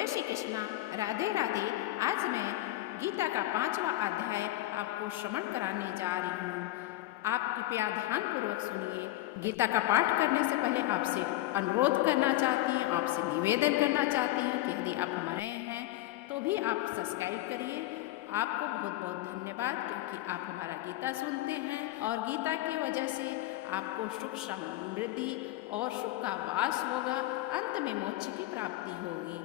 जय श्री कृष्णा, राधे राधे। आज मैं गीता का 5वां अध्याय आपको श्रवण कराने जा रही हूँ। आप कृपया ध्यानपूर्वक सुनिए। गीता का पाठ करने से पहले आपसे अनुरोध करना चाहती हैं, आपसे निवेदन करना चाहती हैं कि यदि आप हमारे हैं तो भी आप सब्सक्राइब करिए। आपको बहुत बहुत धन्यवाद, क्योंकि आप हमारा गीता सुनते हैं और गीता की वजह से आपको सुख समृद्धि और सुख का वास होगा, अंत में मोक्ष की प्राप्ति होगी।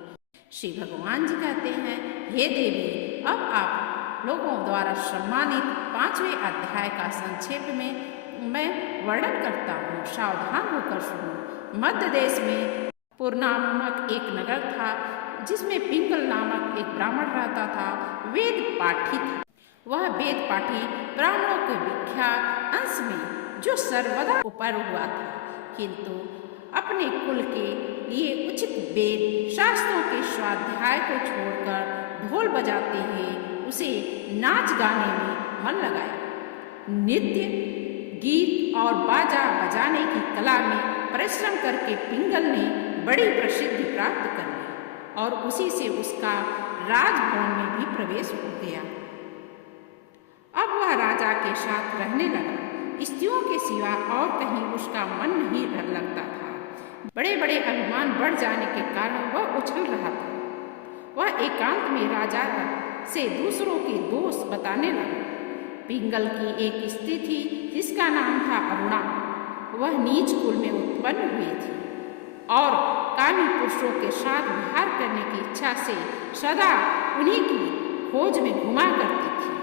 श्री भगवान जी कहते हैं, हे देवी, अब आप लोगों द्वारा सम्मानित 5वें अध्याय का संक्षेप में मैं वर्णन करता हूँ, सावधान होकर सुनो। मध्य देश में पुर नामक एक नगर था, जिसमें पिंगल नामक एक ब्राह्मण रहता था। वेद पाठी था। वह वेद पाठी ब्राह्मणों के विख्यात अंश में जो सर्वदा ऊपर हुआ था, किंतु अपने कुल के लिए उचित वेद शास्त्रों के स्वाध्याय को छोड़कर ढोल बजाते हुए उसे नाच गाने में मन लगाया। नृत्य, गीत और बाजा बजाने की कला में परिश्रम करके पिंगल ने बड़ी प्रसिद्धि प्राप्त कर ली और उसी से उसका राजभवन में भी प्रवेश हो गया। अब वह राजा के साथ रहने लगा। स्त्रियों के सिवा और कहीं उसका मन नहीं लगता था। बड़े बड़े अभिमान बढ़ जाने के कारण वह उछल रहा था। वह एकांत में राजा से दूसरों के दोष बताने लगा। पिंगल की एक स्त्री थी जिसका नाम था अरुणा। वह नीच कुल में उत्पन्न हुई थी और कामी पुरुषों के साथ विहार करने की इच्छा से सदा उन्हीं की खोज में घुमा करती थी।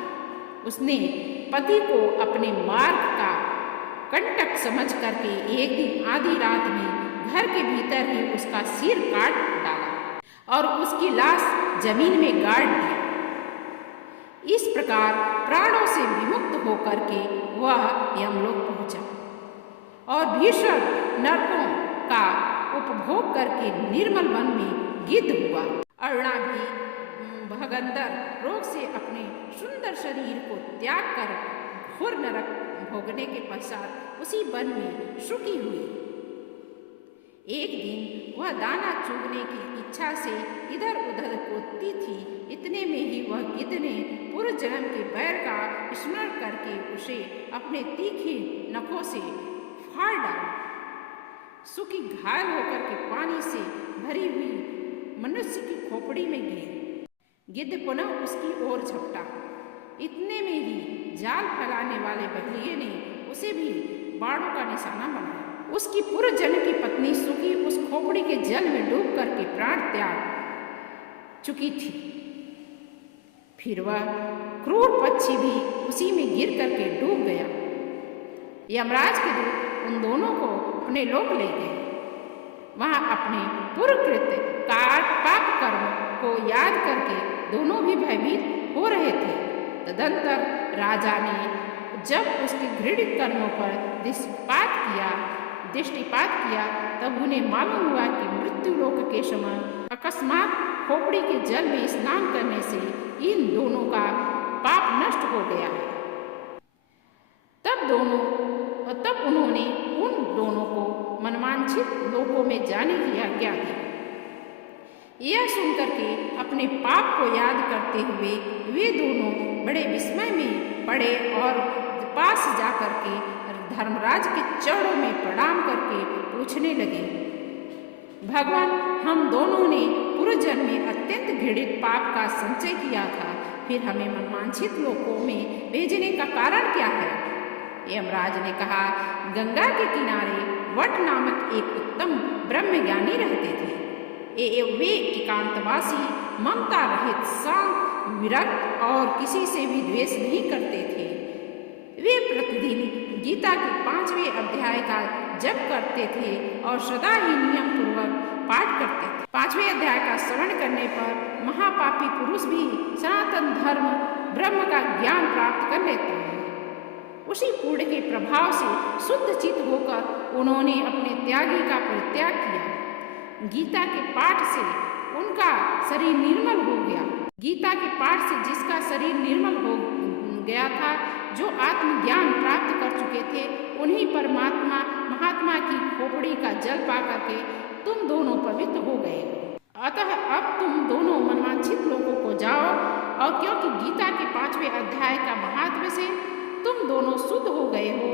उसने पति को अपने मार्ग का कंटक समझ करके एक दिन आधी रात में घर के भीतर ही उसका सिर काट डाला और उसकी लाश जमीन में गाड़ दी। इस प्रकार प्राणों से विमुक्त होकर के वह यमलोक पहुंचा और भीषण नरकों का उपभोग करके निर्मल वन में गिद्ध हुआ। अरुणा भी भगंदर रोग से अपने सुंदर शरीर को त्याग कर घोर नरक भोगने के पश्चात उसी वन में सुखी हुई। एक दिन वह दाना चुगने की इच्छा से इधर उधर कूदती थी। इतने में ही वह गिद्ध ने पूर्व जन्म के बैर का स्मरण करके उसे अपने तीखे नखों से फाड़ डाला। सुखी घायल होकर के पानी से भरी हुई मनुष्य की खोपड़ी में गिरी। गिद्ध पुनः उसकी ओर झपटा। इतने में ही जाल फैलाने वाले बहेलिये ने उसे भी बाड़ों का निशाना बनाया। उसकी पूर्व जन्म की पत्नी सुखी उस खोपड़ी के जल में डूब करके प्राण त्याग चुकी थी। फिर वह क्रूर पक्षी भी उसी में गिर करके डूब गया। यमराज के दूत उन दोनों को अपने लोक ले गए। वहां अपने पूर्वकृत पाप कर्म को याद करके दोनों भी भयभीत हो रहे थे। तदंतर राजा ने जब उसके घृणित कर्मों पर दृष्टिपात किया तब उन्हें मालूम हुआ कि मृत्यु लोक के समय अकस्मात खोपड़ी के जल में स्नान करने से इन दोनों का पाप नष्ट हो गया है। तब उन्होंने उन दोनों को मनवांछित लोकों में जाने की आज्ञा दी। यह सुनकर के अपने पाप को याद करते हुए वे दोनों बड़े विस्मय में पड़े और पास जाकर के धर्मराज के चरणों में प्रणाम करके पूछने लगे, भगवान, हम दोनों ने पूर्व जन्म में अत्यंत घृणित पाप का संचय किया था, फिर हमें मनवांछित लोकों में भेजने का कारण क्या है? यमराज ने कहा, गंगा के किनारे वट नामक एक उत्तम ब्रह्मज्ञानी रहते थे। वे एकांतवासी, ममता रहित, शांत, विरक्त और किसी से भी द्वेष नहीं करते थे। वे प्रतिदिन गीता के 5वें अध्याय का जप करते थे और सदा ही नियम पूर्वक पाठ करते थे। 5वें अध्याय का श्रवण करने पर महापापी पुरुष भी सनातन धर्म ब्रह्म का ज्ञान प्राप्त कर लेता है। उसी पुण्य के प्रभाव से शुद्ध चित्त होकर उन्होंने अपने त्यागी का परित्याग किया। गीता के पाठ से उनका शरीर निर्मल हो गया। गीता के पाठ से जिसका शरीर निर्मल हो गया था, जो आत्मज्ञान प्राप्त कर चुके थे, उन्हीं परमात्मा महात्मा की खोपड़ी का जल पा करके तुम दोनों पवित्र हो गए। अतः अब तुम और क्योंकि गीता के 5वें अध्याय का महात्म्य से तुम दोनों शुद्ध हो गए हो,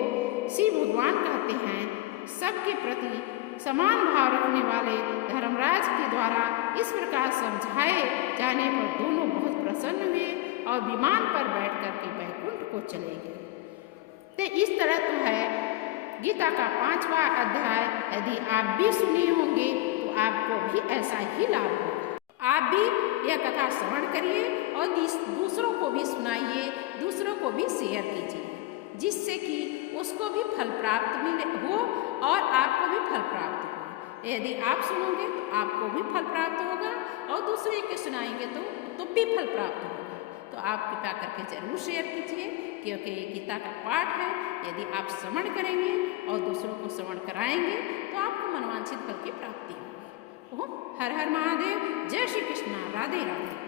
श्री भगवान कहते हैं सबके प्रति समान भाव रखने वाले धर्मराज के द्वारा इस प्रकार समझाए जाने पर दोनों बहुत प्रसन्न हुए और विमान पर बैठ करके बैकुंठ को चले गए। तो इस तरह तो है गीता का 5वां अध्याय। यदि आप भी सुने होंगे तो आपको भी ऐसा ही लाभ होगा। आप भी यह कथा श्रवण करिए और दूसरों को भी सुनाइए, दूसरों को भी शेयर कीजिए, जिससे कि उसको भी फल प्राप्त मिले हो और आपको भी फल प्राप्त हो। यदि आप सुनोगे तो आपको भी फल प्राप्त होगा और दूसरे के सुनाएंगे तो भी फल प्राप्त होगा। तो आप कृपा करके जरूर शेयर कीजिए, क्योंकि ये गीता का पाठ है। यदि आप श्रवण करेंगे और दूसरों को श्रवण कराएंगे तो आपको मनवांछित फल की प्राप्ति होगी। ओम हर हर महादेव। जय श्री कृष्ण। राधे राधे।